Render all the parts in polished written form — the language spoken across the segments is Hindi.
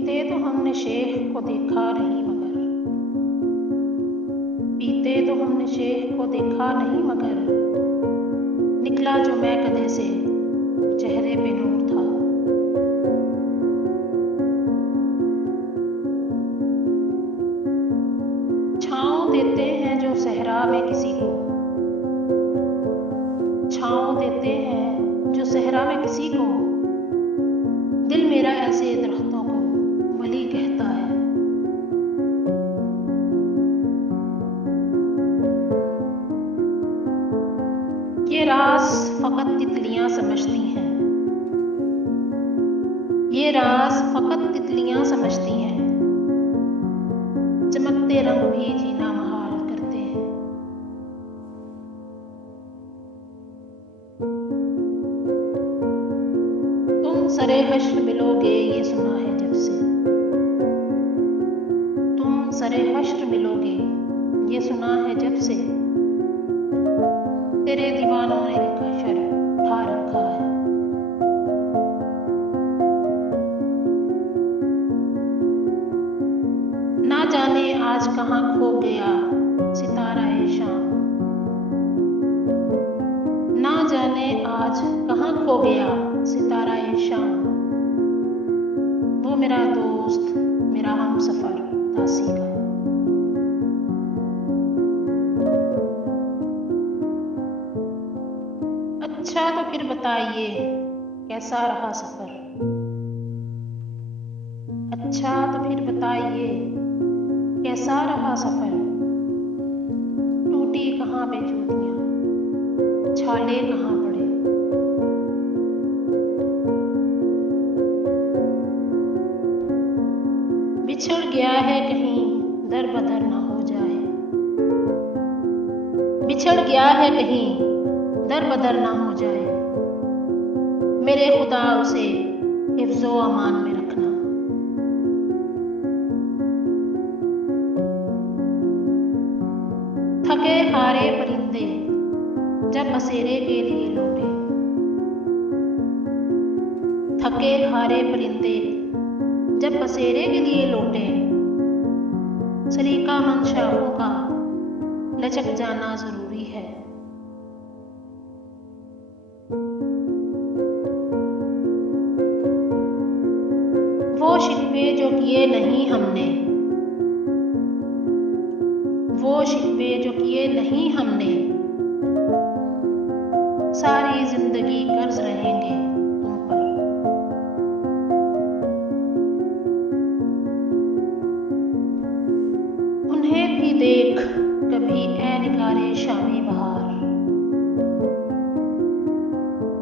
पीते तो हमने शेख को देखा नहीं मगर, पीते तो हमने शेख को देखा नहीं मगर, निकला जो मैं कदे से चेहरे पे नूर था। छाँव देते हैं जो सहरा में किसी को, छाँव देते हैं जो सहरा में किसी को, दिल मेरा ऐसे दरख्तों को वली कहता है। ये राज फकत तितलियां समझती हैं, ये राज फकत तितलियां समझती हैं, चमकते रंग भी जीना महाल करते हैं। तुम सरे हश्र मिलोगे ये सुना है जब से, तुम सरे हश्र मिलोगे ये सुना है जब से, तेरे दीवानों ने एक हश्र उठा रखा है। ना जाने आज कहाँ खो गया सितारा ए शाम, ना जाने आज कहाँ खो गया सितारा ए शाम, वो मेरा दोस्त मेरा हमसफर उदासी का। अच्छा तो फिर बताइए कैसा रहा सफर, अच्छा तो फिर बताइए कैसा रहा सफर, टूटी कहाँ पे जूतियां, छाले कहाँ पड़े। बिछड़ गया है कहीं दर बदर ना हो जाए, बिछड़ गया है कहीं दर बदर ना हो जाए, मेरे खुदा उसे हिफ्ज़ो अमान में रखना। थके हारे परिंदे जब बसेरे के लिए लौटे, थके हारे परिंदे जब बसेरे के लिए लौटे, सलीका मंद शाहों का लचक जाना जरूरी है। वो शिकवे जो किए नहीं हमने, वो शिकवे जो किए नहीं हमने, सारी जिंदगी कर्ज रहेंगे तुम पर। उन्हें भी देख कभी ऐ निगारे शामे बहार,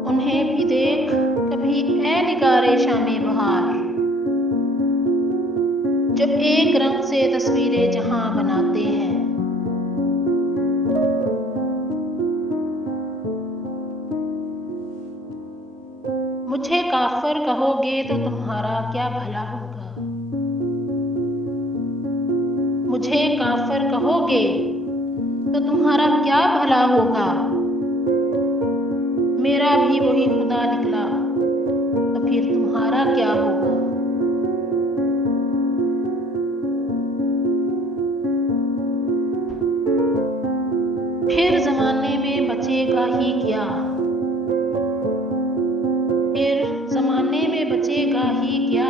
उन्हें भी देख कभी ऐ निगारे शामे बहार, जब एक रंग से तस्वीरें जहां बनाते हैं। मुझे काफिर कहोगे तो तुम्हारा क्या भला होगा, मुझे काफिर कहोगे तो तुम्हारा क्या भला होगा, मेरा भी वही खुदा निकला तो फिर तुम्हारा क्या होगा। फिर जमाने में बचेगा ही क्या, फिर जमाने में बचेगा ही क्या,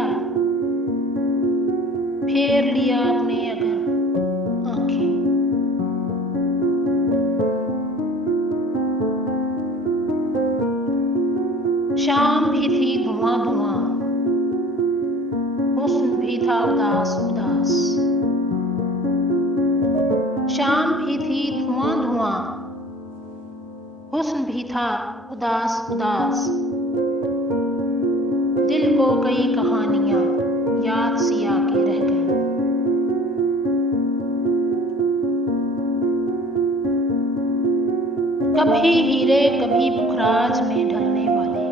फेर लिया आपने अगर आंखें। शाम भी थी धुआं धुआं, हुस्न भी था उदास उदास, शाम भी थी धुआं धुआं, हुस्न भी था उदास उदास, दिल को कई कहानियां याद सी आके रह गई। कभी हीरे कभी पुखराज में ढलने वाले,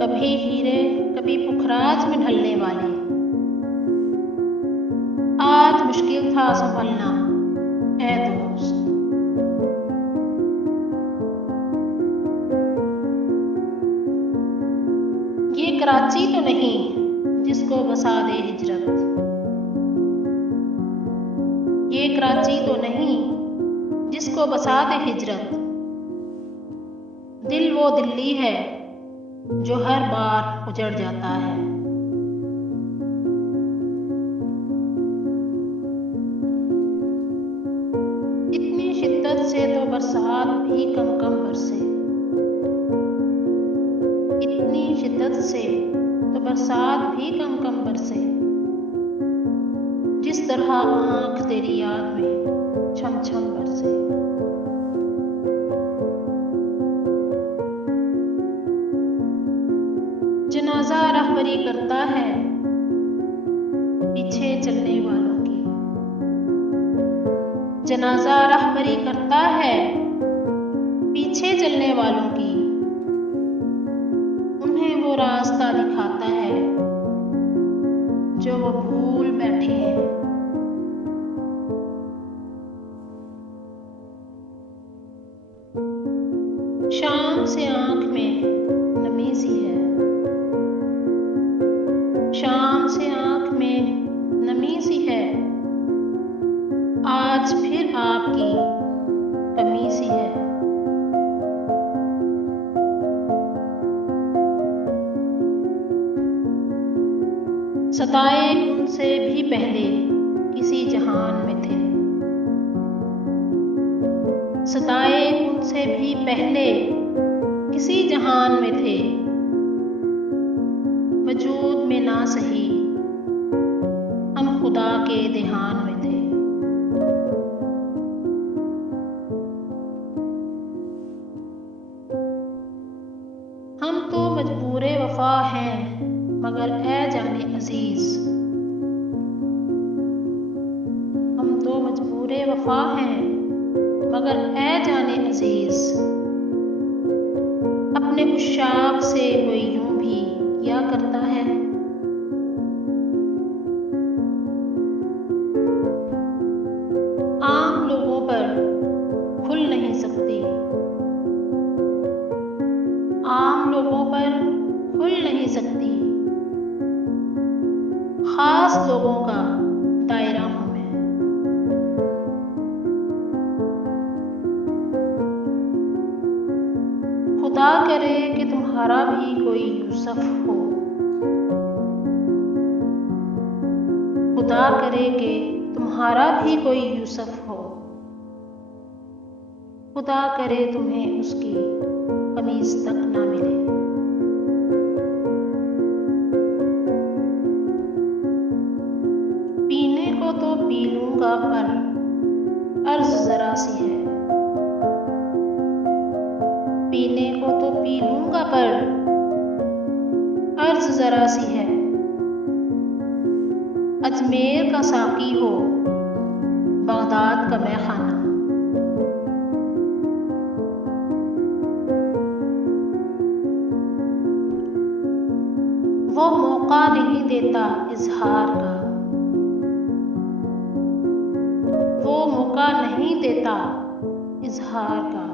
कभी हीरे कभी पुखराज में ढलने वाले, आज मुश्किल था संभलना ऐ दोस्त। ये कराची तो नहीं जिसको बसा दे हिजरत, ये कराची तो नहीं जिसको बसा दे हिजरत। दिल वो दिल्ली है जो हर बार उजड़ जाता है। इतनी शिद्दत से तो बरसात भी कम कम बरसे, इतनी शिद्दत से तो बरसात भी कम कम बरसे। जिस तरह आँख तेरी याद में छम छम बरसे। जनाजा रहबरी करता है पीछे चलने वालों की, जनाजा रहबरी करता है पीछे चलने वालों की। उन्हें वो रास्ता दिखाता है जो वो भूल बैठे हैं। शाम से आंख में नमी सी है, शाम से आंख में नमी सी है। आज फिर आपकी कमी सी है। सताए उनसे भी पहले किसी जहान में थे, सताए उनसे भी पहले किसी जहान में थे। वजूद में ना सही हम खुदा के ध्यान में थे। हम तो मजबूरे वफा हैं मगर ऐ जाने अजीज, हम तो मजबूरे वफा हैं मगर ऐ जाने अजीज। अपने उशाक से कोई यूं भी किया करता है। आम लोगों पर खुल नहीं सकती, आम लोगों पर खुल नहीं सकती। खास लोगों का दायरा हूं मैं। खुदा करे कि तुम्हारा भी कोई यूसुफ हो, खुदा करे कि तुम्हारा भी कोई यूसुफ हो। खुदा करे तुम्हें उसकी कमीज तक ना मिले। पीने को तो पी लूंगा पर अर्ज जरा सी है, पीने को तो पी लूंगा पर अर्ज जरा सी है। अजमेर का साकी हो बगदाद का मैखाना, वो मौका नहीं देता इजहार का, वो मौका नहीं देता इजहार का।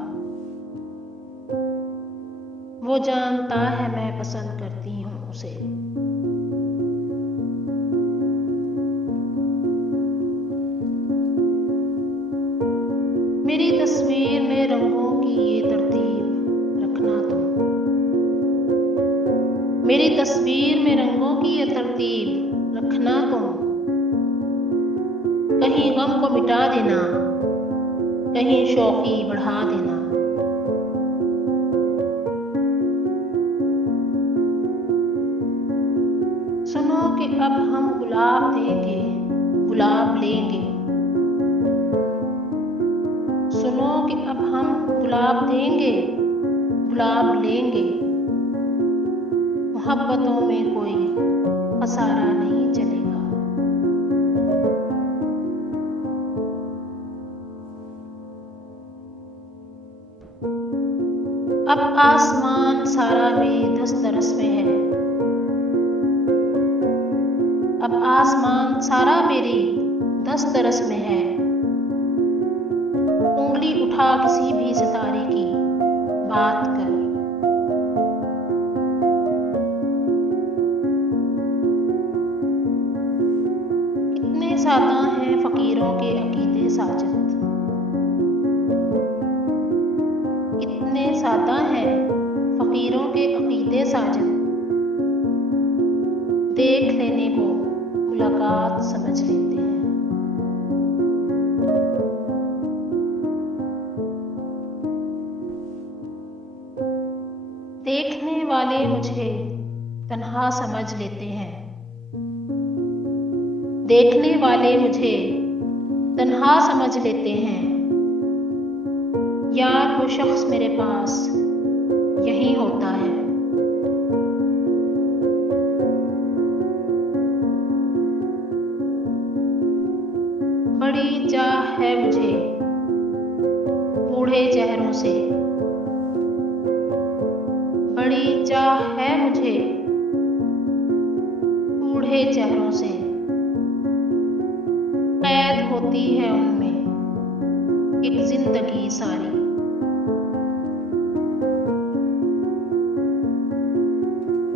वो जानता है मैं पसंद करती हूँ उसे। मेरी तस्वीर में रंगों की ये तरतीब रखना तुम, मेरी तस्वीर में रंगों की ये तरतीब रखना तुम। कहीं गम को मिटा देना, कहीं शौकी बढ़ा देना। सुनो कि अब हम गुलाब देंगे, गुलाब लेंगे। सुनो कि अब हम गुलाब देंगे, गुलाब लेंगे। मोहब्बतों में कोई खसारा नहीं चलेगा। अब आसमान सारा में दस्तरस में है, अब आसमान सारा मेरी दस्तरस में है। उंगली उठा किसी भी सितारे की बात कर, समझे साजन, देख लेने को मुलाकात समझ लेते हैं। देखने वाले मुझे तन्हा समझ लेते हैं, देखने वाले मुझे तन्हा समझ लेते हैं। यार वो शख्स मेरे पास यही होता है। बड़ी चाह है मुझे बूढ़े चेहरों से, बड़ी चाह है मुझे बूढ़े चेहरों से। कैद होती है उनमें एक जिंदगी सारी।